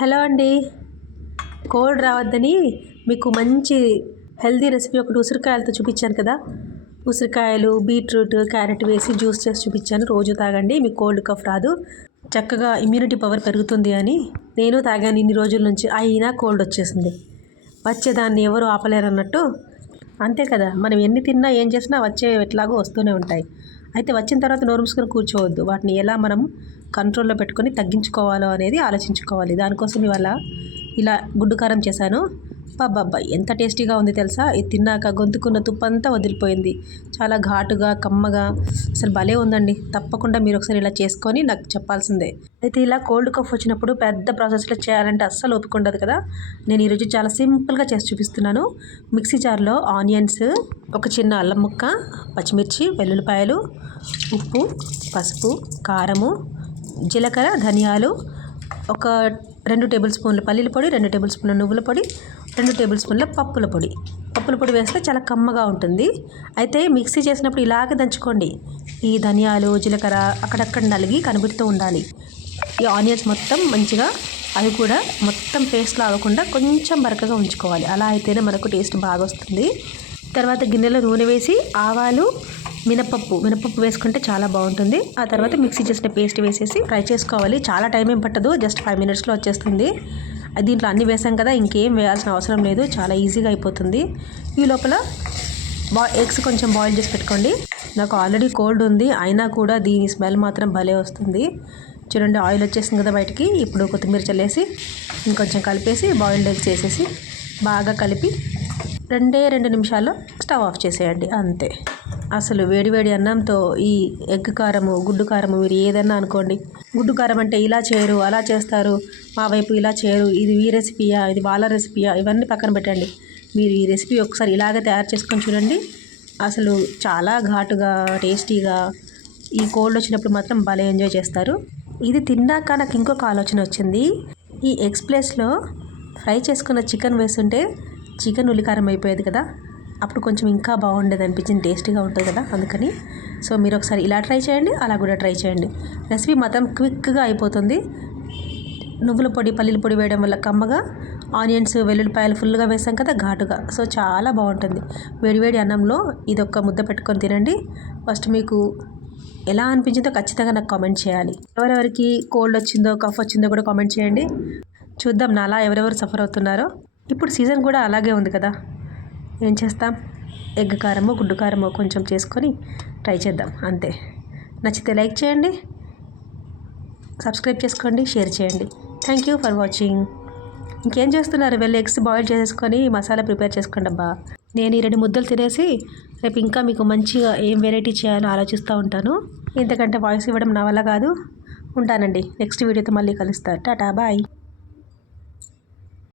Hello అండి. Cold రావద్దని మీకు మంచి హెల్దీ రెసిపీ ఒకటి ఉసిరికాయలతో చూపించాను కదా. ఉసిరికాయలు బీట్రూట్ క్యారెట్ వేసి జ్యూస్ చేసి చూపించాను. రోజు తాగండి మీకు కోల్డ్ కఫ్ రాదు. చక్కగా ఇమ్యూనిటీ పవర్ పెరుగుతుంది అని నేను తాగాను ఇన్ని రోజుల నుంచి. అయినా కోల్డ్ వచ్చేసింది. వచ్చేదాన్ని ఎవరు ఆపలేరు అన్నట్టు అంతే కదా మనం ఎన్ని తిన్నా ఏం చేసినా వచ్చే ఎట్లాగో వస్తూనే ఉంటాయి. అయితే వచ్చిన తర్వాత నోరు మూసుకొని కూర్చోవద్దు. వాటిని ఎలా మనం కంట్రోల్లో పెట్టుకొని తగ్గించుకోవాలో అనేది ఆలోచించుకోవాలి. దానికోసం ఇవాళ ఇలా గుడ్డు కారం చేశాను. అబ్బాబ్బా ఎంత టేస్టీగా ఉంది తెలుసా? ఇది తిన్నాక గొంతుకున్న తుప్పంతా వదిలిపోయింది. చాలా ఘాటుగా కమ్మగా. అసలు భలే ఉందండి. తప్పకుండా మీరు ఒకసారి ఇలా చేసుకొని నాకు చెప్పాల్సిందే. అయితే ఇలా కోల్డ్ కఫ్ వచ్చినప్పుడు పెద్ద ప్రాసెస్లో చేయాలంటే అస్సలు ఓపిక ఉండదు కదా? నేను ఈరోజు చాలా సింపుల్గా చేసి చూపిస్తున్నాను. మిక్సీ జార్లో ఆనియన్స్ ఒక చిన్న అల్లం ముక్క పచ్చిమిర్చి వెల్లుల్లిపాయలు ఉప్పు పసుపు కారము జీలకర్ర ధనియాలు ఒక రెండు టేబుల్ స్పూన్ల పల్లీల పొడి రెండు టేబుల్ స్పూన్ల నువ్వుల పొడి రెండు టేబుల్ స్పూన్ల పప్పుల పొడి. పప్పుల పొడి వేస్తే చాలా కమ్మగా ఉంటుంది. అయితే మిక్సీ చేసినప్పుడు ఇలాగే దంచుకోండి. ఈ ధనియాలు జీలకర్ర అక్కడక్కడ నలిగి కనబడుతూ ఉండాలి. ఈ ఆనియన్స్ మొత్తం మంచిగా అవి కూడా మొత్తం పేస్ట్ లాగకుండా కొంచెం బరకగా ఉంచుకోవాలి. అలా అయితేనే మనకు టేస్ట్ బాగా వస్తుంది. తర్వాత గిన్నెలో నూనె వేసి ఆవాలు మినపప్పు మినపప్పు వేసుకుంటే చాలా బాగుంటుంది. ఆ తర్వాత మిక్సీ చేసిన పేస్ట్ వేసేసి ఫ్రై చేసుకోవాలి. చాలా టైం ఏం పట్టదు జస్ట్ ఫైవ్ మినిట్స్లో వచ్చేస్తుంది. దీంట్లో అన్నీ వేసాం కదా ఇంకేం వేయాల్సిన అవసరం లేదు. చాలా ఈజీగా అయిపోతుంది. ఈ లోపల బా ఎగ్స్ కొంచెం బాయిల్ చేసి పెట్టుకోండి. నాకు ఆల్రెడీ కోల్డ్ ఉంది అయినా కూడా దీని స్మెల్ మాత్రం భలే వస్తుంది. చూడండి ఆయిల్ వచ్చేసింది కదా బయటికి. ఇప్పుడు కొత్తిమీర చల్లేసి ఇంకొంచెం కలిపేసి బాయిల్డ్ ఎగ్స్ వేసేసి బాగా కలిపి రెండే రెండు నిమిషాల్లో స్టవ్ ఆఫ్ చేసేయండి అంతే. అసలు వేడివేడి అన్నంతో ఈ ఎగ్ కారము గుడ్డు కారము మీరు ఏదన్నా అనుకోండి. గుడ్డు కారం అంటే ఇలా చేయరు అలా చేస్తారు మా వైపు ఇలా చేయరు ఇది ఈ రెసిపీయా ఇది వాళ్ళ రెసిపీయా ఇవన్నీ పక్కన పెట్టండి. మీరు ఈ రెసిపీ ఒకసారి ఇలాగే తయారు చేసుకొని చూడండి. అసలు చాలా ఘాటుగా టేస్టీగా ఈ కోల్డ్ వచ్చినప్పుడు మాత్రం భలే ఎంజాయ్ చేస్తారు. ఇది తిన్నాక నాకు ఇంకొక ఆలోచన వచ్చింది. ఈ ఎగ్స్ ప్లేస్లో ఫ్రై చేసుకున్న చికెన్ వేస్తుంటే చికెన్ ఉల్లికారం అయిపోయేది కదా అప్పుడు కొంచెం ఇంకా బాగుండేది అనిపించింది టేస్టీగా ఉంటుంది కదా అందుకని. సో మీరు ఒకసారి ఇలా ట్రై చేయండి అలా కూడా ట్రై చేయండి. రెసిపీ మాత్రం క్విక్గా అయిపోతుంది. నువ్వుల పొడి పల్లీల పొడి వేయడం వల్ల కమ్మగా ఆనియన్స్ వెల్లుల్లిపాయలు ఫుల్గా వేసాం కదా ఘాటుగా. సో చాలా బాగుంటుంది. వేడివేడి అన్నంలో ఇది ముద్ద పెట్టుకొని తినండి. ఫస్ట్ మీకు ఎలా అనిపించిందో ఖచ్చితంగా నాకు కామెంట్ చేయాలి. ఎవరెవరికి కోల్డ్ వచ్చిందో కఫ్ వచ్చిందో కూడా కామెంట్ చేయండి. చూద్దాం నాలా ఎవరెవరు సఫర్ అవుతున్నారో. ఇప్పుడు సీజన్ కూడా అలాగే ఉంది కదా. ఏం చేస్తాం? ఎగ్ కారమో గుడ్డు కారమో కొంచెం చేసుకొని ట్రై చేద్దాం. అంతే. నచ్చితే లైక్ చేయండి. సబ్స్క్రైబ్ చేసుకోండి. షేర్ చేయండి. థ్యాంక్ యూ ఫర్ వాచింగ్ ఇంకేం చేస్తున్నారు? వెళ్ళి ఎగ్స్ బాయిల్ చేసేసుకొని మసాలా ప్రిపేర్ చేసుకోండి అబ్బా. నేను ఈ రెండు ముద్దలు తినేసి రేపు ఇంకా మీకు మంచిగా ఏం వెరైటీ చేయాలో ఆలోచిస్తూ ఉంటాను. ఇంతకంటే వాయిస్ ఇవ్వడం నా వల్ల కాదు. ఉంటానండి. నెక్స్ట్ వీడియోతో మళ్ళీ కలుస్తా. Tata bye.